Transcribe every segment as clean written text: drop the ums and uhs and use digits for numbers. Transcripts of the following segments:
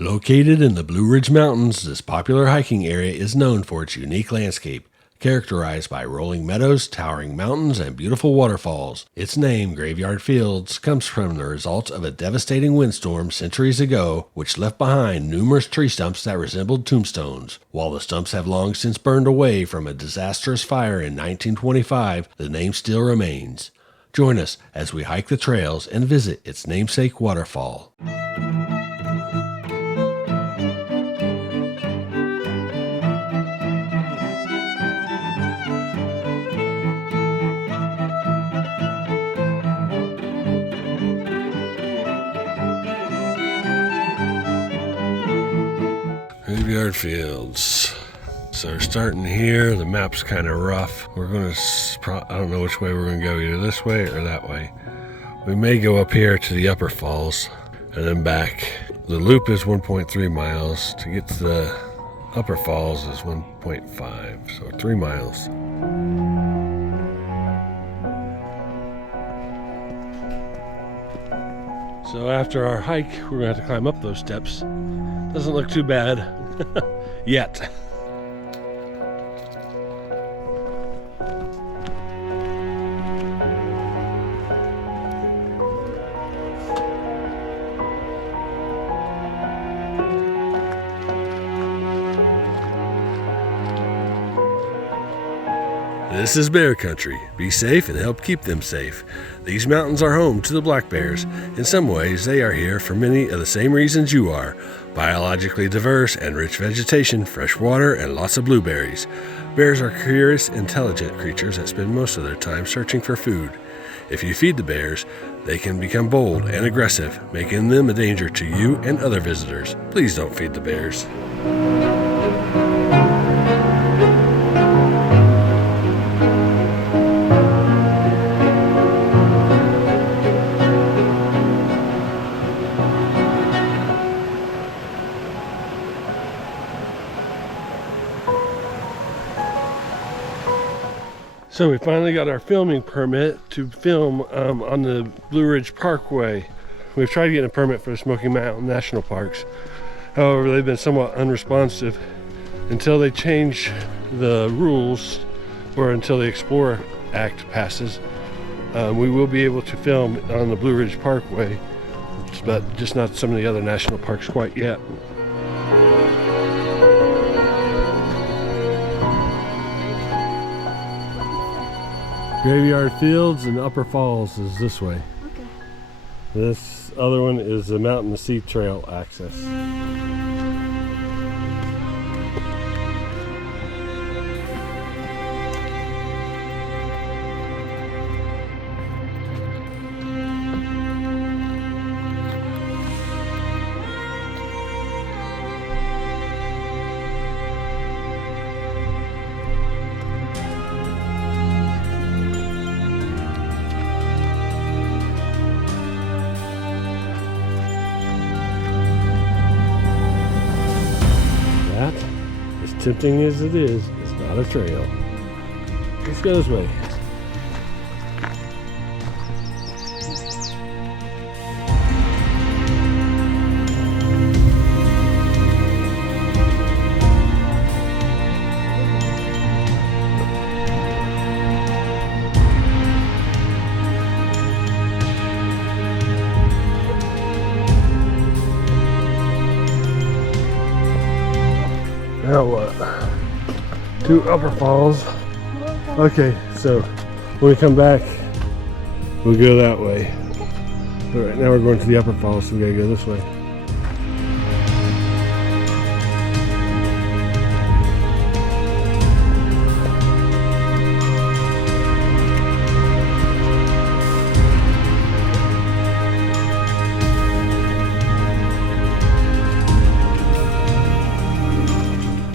Located in the Blue Ridge Mountains, this popular hiking area is known for its unique landscape, characterized by rolling meadows, towering mountains, and beautiful waterfalls. Its name, Graveyard Fields, comes from the results of a devastating windstorm centuries ago, which left behind numerous tree stumps that resembled tombstones. While the stumps have long since burned away from a disastrous fire in 1925, the name still remains. Join us as we hike the trails and visit its namesake waterfall. Graveyard Fields. So we're starting here. The map's kind of rough. We're going to, I don't know which way we're going to go, either this way or that way. We may go up here to the upper falls and then back. The loop is 1.3 miles. To get to the upper falls is 1.5, so 3 miles. So after our hike, we're going to have to climb up those steps. Doesn't look too bad yet. This is bear country. Be safe and help keep them safe. These mountains are home to the black bears. In some ways, they are here for many of the same reasons you are. Biologically diverse and rich vegetation, fresh water, and lots of blueberries. Bears are curious, intelligent creatures that spend most of their time searching for food. If you feed the bears, they can become bold and aggressive, making them a danger to you and other visitors. Please don't feed the bears. So we finally got our filming permit to film on the Blue Ridge Parkway. We've tried getting a permit for the Smoky Mountain National Parks. However, they've been somewhat unresponsive until they change the rules or until the Explorer Act passes. We will be able to film on the Blue Ridge Parkway, but just not some of the other national parks quite yet. Graveyard Fields and Upper Falls is this way. Okay. This other one is the Mountain to Sea Trail access. As tempting as it is, it's not a trail. Let's go this way. Now what? To Upper Falls. Okay, so when we come back, we'll go that way. But right now we're going to the Upper Falls, so we gotta go this way.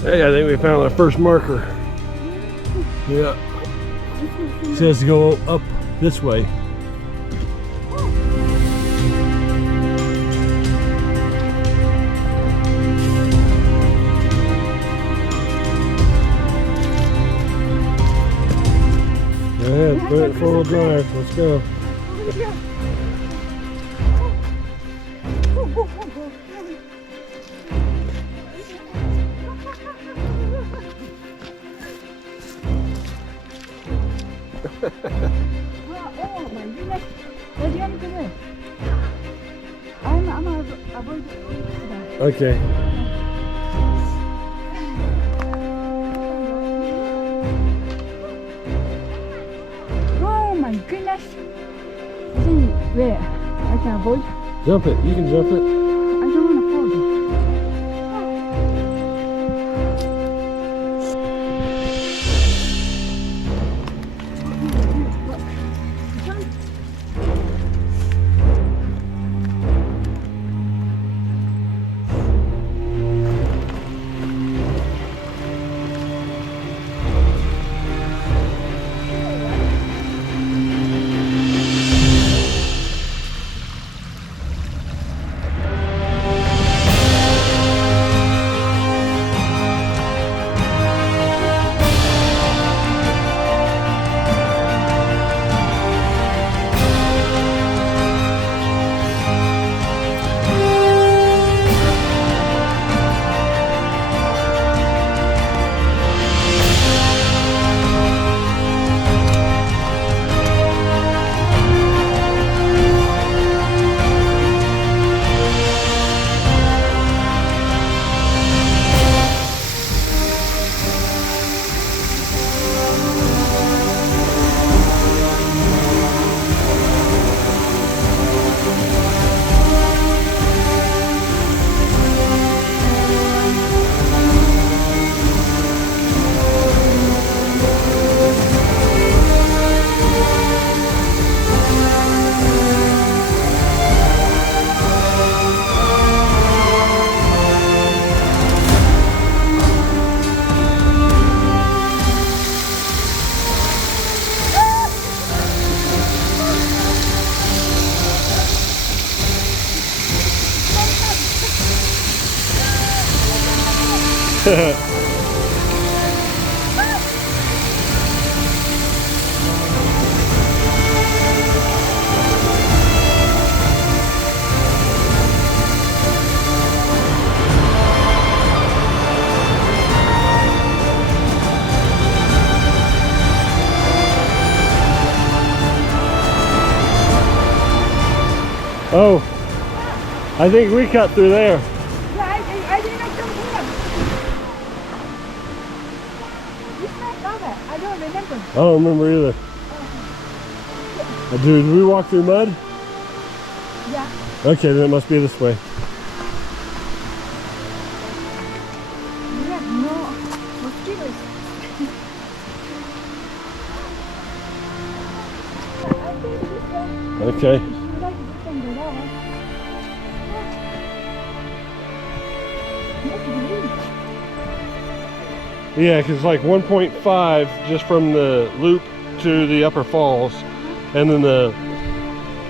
Hey, I think we found our first marker. Yeah. It says to go up this way. Yeah, put it in 4-wheel drive. Let's go. Oh my goodness. What do you want me to do? I'm gonna avoid that. Okay. Oh my goodness. See where I can avoid. Jump it. You can jump it. I don't want to fall. Oh, I think we cut through there. Yeah, I did not come here. Which way was it? I don't remember. I don't remember either. Dude, did we walk through mud? Yeah. Okay, then it must be this way. We have no mosquitoes. I think this way. Okay. Should I just go down? Yeah, because it's like 1.5 just from the loop to the upper falls. And then the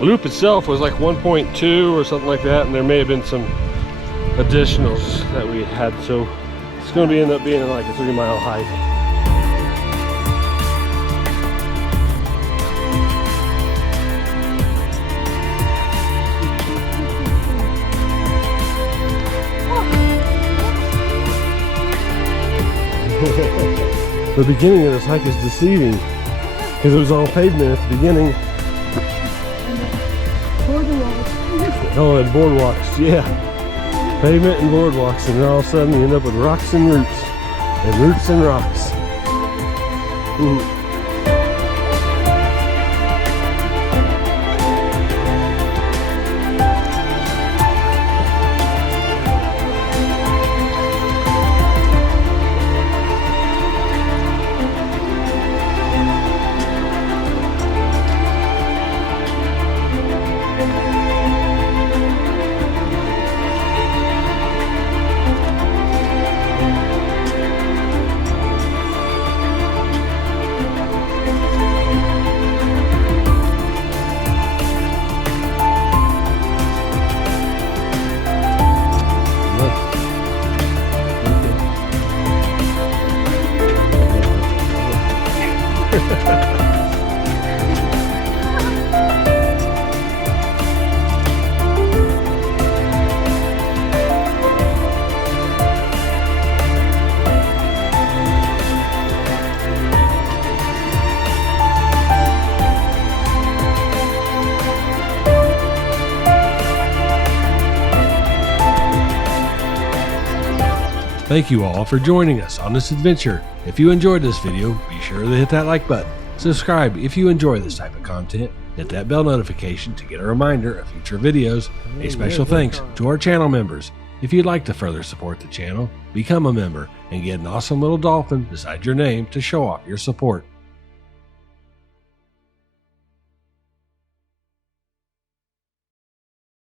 loop itself was like 1.2 or something like that. And there may have been some additionals that we had. So it's going to end up being like a 3-mile hike. The beginning of this hike is deceiving because it was all pavement at the beginning. Oh, and boardwalks, yeah. Pavement and boardwalks, and then all of a sudden you end up with rocks and roots. And roots and rocks. Ooh. Thank you all for joining us on this adventure. If you enjoyed this video, be sure to hit that like button. Subscribe if you enjoy this type of content. Hit that bell notification to get a reminder of future videos. A special thanks to our channel members. If you'd like to further support the channel, become a member and get an awesome little dolphin beside your name to show off your support.